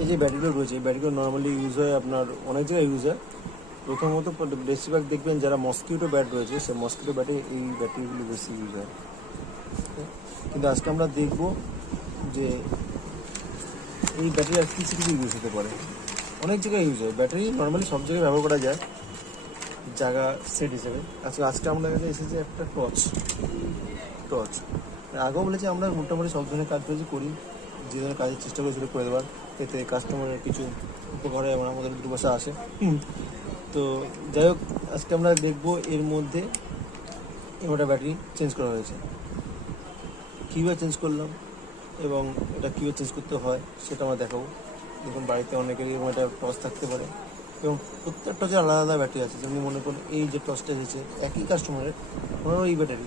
এই যে ব্যাটারিগুলো রয়েছে, এই ব্যাটারিগুলো নর্মালি ইউজ হয় আপনার অনেক জায়গায় ইউজ হয়। প্রথমত বেশিরভাগ দেখবেন যারা মসকিউটো ব্যাট রয়েছে, সেই মসকিউটো ব্যাটে এই ব্যাটারিগুলো বেশি ইউজ হয়। কিন্তু আজকে আমরা দেখব যে এই ব্যাটারি আর কিছু কিছু ইউজ হতে পারে। অনেক জায়গায় ইউজ হয় ব্যাটারি, নর্মালি সব জায়গায় ব্যবহার করা যায় জায়গা সেট হিসেবে। আজকে আমাদের কাছে এসেছে একটা টর্চ। আগেও বলেছি আমরা মোটামুটি সব ধরনের কাজ করি, যে ধরনের কাজের চেষ্টা করি সেটা করে দেওয়ার, এতে কাস্টমারের কিছু উপকার হয় এবং আমাদের দু পয়সা আসে। তো যাই হোক, আজকে আমরা দেখবো এর মধ্যে একটা ব্যাটারি চেঞ্জ করা হয়েছে, কীভাবে চেঞ্জ করলাম এবং এটা কীভাবে চেঞ্জ করতে হয় সেটা আমরা দেখাবো। দেখুন বাড়িতে অনেকেরই এরকম একটা টর্চ থাকতে পারে এবং প্রত্যেকটা টর্চের আলাদা আলাদা ব্যাটারি আছে। যেমনি মনে করুন এই যে টর্চটা এসেছে একই কাস্টমারের, ওনারও এই ব্যাটারি,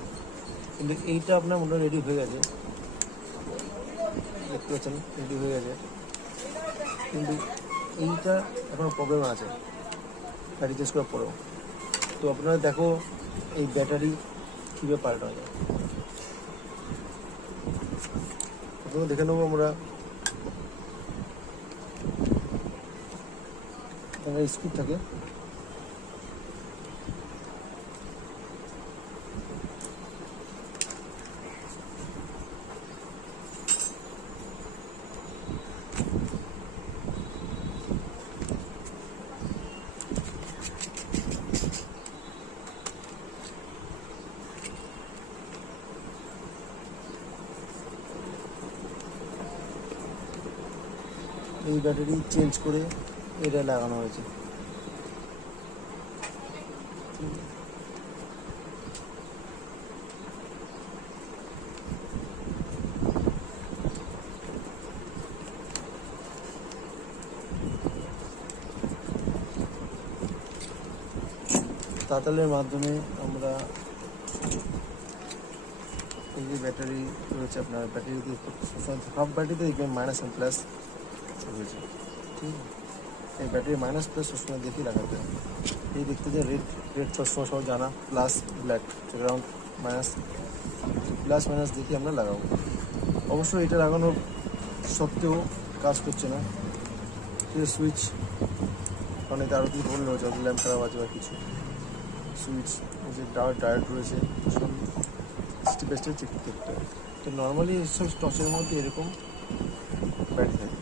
কিন্তু এইটা আপনার মোটামুটি রেডি হয়ে গেছে, দেখতে পাচ্ছেন রেডি হয়ে গেছে, কিন্তু এইটা এখনও প্রবলেম আছে ব্যাটারি চেঞ্জ করার পরেও। তো আপনারা দেখো এই ব্যাটারি কীভাবে পাল্টানো যায়। প্রথমে দেখে নেবো আমরা স্ক্রু থাকে, এই ব্যাটারি চেঞ্জ করে এটা লাগানো হয়েছে। তাতালের মাধ্যমে আমরা এই যে ব্যাটারি রয়েছে আপনার, ব্যাটারি সব ব্যাটারিতে দেখবেন মাইনাস অ্যান্ড প্লাস রয়েছে, ঠিক আছে? এই ব্যাটারি মাইনাস প্লাস সবসময় দেখেই লাগাতে হবে। এই দেখতে যে রেড সবসময় সব জানা, plus black, ground plus minus দেখে আমরা লাগাবো। অবশ্যই এটা লাগানোর সত্ত্বেও কাজ করছে না, সুইচ, কারণ এটা আরও কিছু বললে রয়েছে, ল্যাম্প খারাপ আছে বা কিছু, সুইচ যে ডায়েট রয়েছে সব স্টেপ বাই স্টেপ চেক করতে হবে। তো নর্মালি এইসব টর্চের মধ্যে এরকম ব্যাটারি থাকে।